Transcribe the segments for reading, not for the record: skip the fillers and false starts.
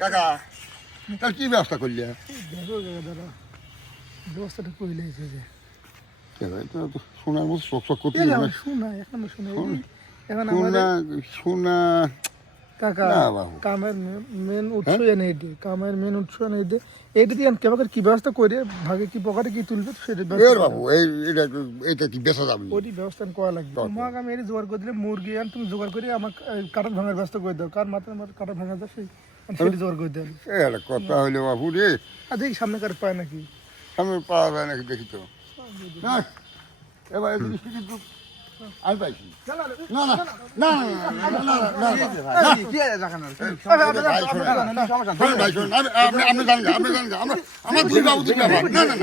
কাকা তাহলে কি ব্যবস্থা করলি? ব্যবস্থাটা কইলে যে শোনার মতো শখ শখ করতে শোনা এখন শোনা এখন শোনা কাকা কামের মেন উৎস এনে দে কামের মেন উৎস এনে দে এইটা দিয়ে কেমন কি ব্যবস্থা করে ভাগে কি পকেটে কি তুলবে সেটা বাবু এইটা কি বেচা যাবে? ওই ব্যবস্থা করা লাগবে। তোমাকে আমি এটা জোগাড় করে দিলে মুরগি আন তুমি জোগাড় করে আমার কাটা ভাঙার ব্যবস্থা করে দাও। কার মাথায় আমার কাটা ভাঙা যায় সেটা জোগাড় করে দেন। এটা কথা হইলে বাবু রে, আর দেখি সামনে কার পায় নাকি, সামনে পাওয়া যায় নাকি দেখি তো। এবার কিন্তু আমি পাইছি না না না আপনি জানেন আমার দুই বাবুদের ব্যাপার। না না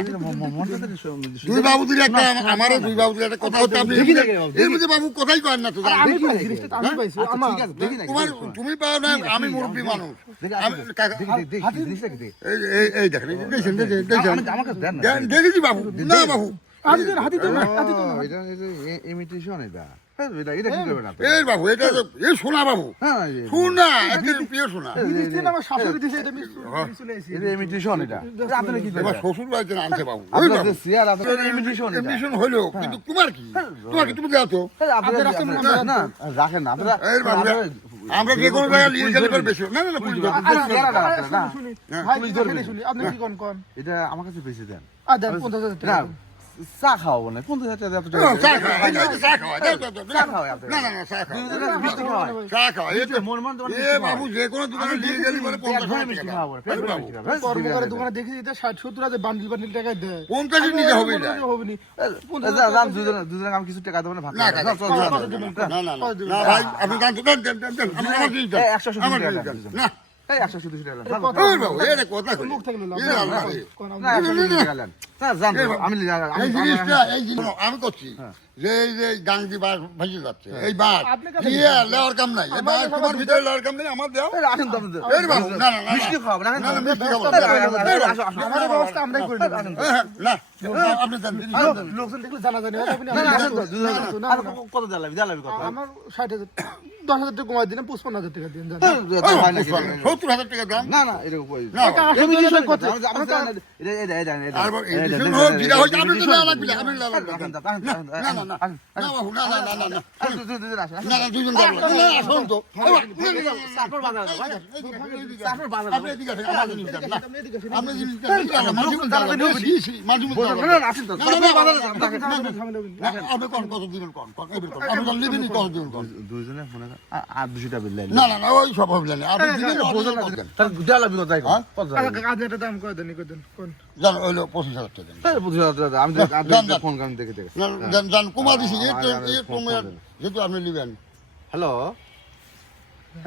দুই বাবুদের একটা আমারও দুই বাবুদের একটা কথা হচ্ছে। আপনি এর মধ্যে বাবু কথাই করেন না তো। তুমি পাও না, আমি মুরব্বী মানুষ। এই দেখেন দেখেছি বাবু। না বাবু বাবু এটা শোনা বাবু শোনা প্রিয় শোনা শ্বশুর বাড়িতে আনছে বাবু হইলেও কিন্তু তোমার কি তুমি দেওয়া তো রাখেন না আমরা যে কোনো জায়গায় নিয়ে গেলে বেশি না না পুলিশ এটা আমার কাছে বেশি দেন। 50,000 টাকা চা খাওয়াবো না 50,000 বাবু যে কোনো দোকানে নিয়ে গেলে দোকানে দেখি 60-70,000 বান্ডিল বান্ডিল টাকা দেয়। 50 নিতে হবে না দুজনে আমি কিছু টাকা দেবো না ভাগ না ভাই আপনি না 100 টাকা আমি করছি যে এই যে গাঙ্গি বাস ভেসে যাচ্ছে এই বাস দিয়ে লেওয়ার কাম নাই। এই বাস তোমার ভিতরে লেওয়ার কাম নাই, আমার দেও না না না মিষ্টি খাওয়াবো না মিষ্টি খাবো আমাদের ব্যবস্থা আমরাই করে দেব। না আপনি জানেন লোকজন দেখলে জানা জানি কত জ্বালাবি কত আমার 60,000 10,000 টাকা কমাই দিন, 55,000 টাকা দিন। 70,000 টাকা দাম না না এরকম কই না দুইজনে মনে আর 200 টাকা বিল না না না ওই সব হবে না। আপনি দিবেন তার জ্বালাবি কত কত আজের দাম কয় দেন কোন কোন জান হইলো 25,000 টাকা এই 25,000 টাকা আমি ফোন কাম দেখে জান কুমার দিছি যেহেতু আপনি নেবেন। হ্যালো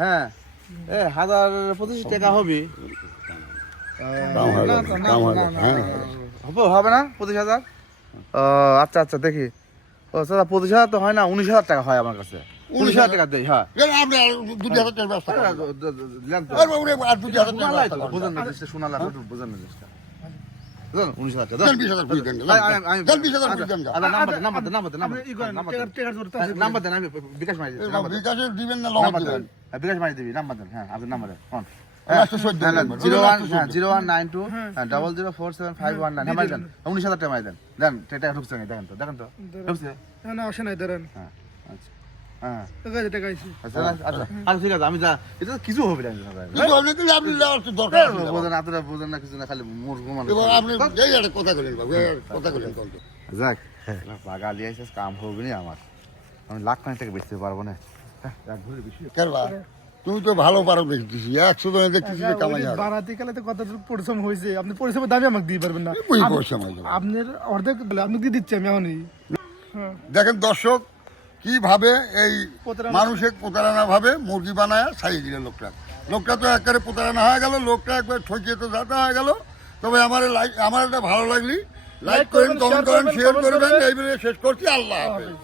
হ্যাঁ 1025 টাকা হবে হবে না 25,000? ও আচ্ছা আচ্ছা দেখি ও দাদা 25,000 তো হয় না 19,000 টাকা হয় আমার কাছে 19,000 টাকা দেই। হ্যাঁ আপনি 2,000 টাকা ব্যবস্থা করেন। আর 2,000 টাকা বোঝান না জিনিসটা শোনা লাগবে বোঝান না জিনিসটা 19,000 টাকা 20,000 করে দেন। 20,000 করে দেন। নাম্বার দেন আমি বিকাশ মারি দিই বিকাশে দিবেন না লগাতে দেন। বিকাশ মারি দিবি নাম্বার দেন। হ্যাঁ আপনার নাম্বার দেন 0192 01920047519 হ্যাঁ মারি দেন 19,000 টাকা মারি দেন দেন টাকা ঢুকছে না দেখেন তো ঢুকছে না আসে নাই ধরেন। হ্যাঁ আচ্ছা হ্যাঁ টাকা আইছে। আচ্ছা আচ্ছা ঠিক আছে আমি যা এটা কিছু হবে না কিন্তু আপনি তো আপনি লেওয়ার তো দরকার আছে। বোঝেন আপনারা বোঝেন না কিছু না খালি মোর ঘুমান এবার আপনি এই একটা কথা বলেন বাবু, কথা বলেন কোন তো যাক বাগালি আইছে কাম হবে না আমার আমি লাখ খানিক টাকা বেচতে পারবো না এক ঘুরে বেশি করবা। তুমি তো ভালো পারো দেখতেছি 100 জনে দেখতেছি যে কামাই হয়। বারাতি কালে তো কত পরিশ্রম হয়েছে, আপনি পরিশ্রমের দামই আমাকে দিয়ে পারবেন না। ওই পয়সা মাইলো আপনার অর্ধেক আপনি দিয়ে দিচ্ছি আমি এখনই। দেখেন দর্শক কিভাবে এই মানুষের প্রতারণা ভাবে মুরগি বানায় ছাড়িয়ে দিল লোকটা তো একবারে প্রতারণা হয়ে গেল। লোকটা একবার ঠকিয়ে তো যাতা হয়ে গেল। তবে আমার এটা ভালো লাগলি লাইক করেন, কমেন্ট করেন, শেয়ার করবেন। এই বলে শেষ করছি। আল্লাহ হাফেজ।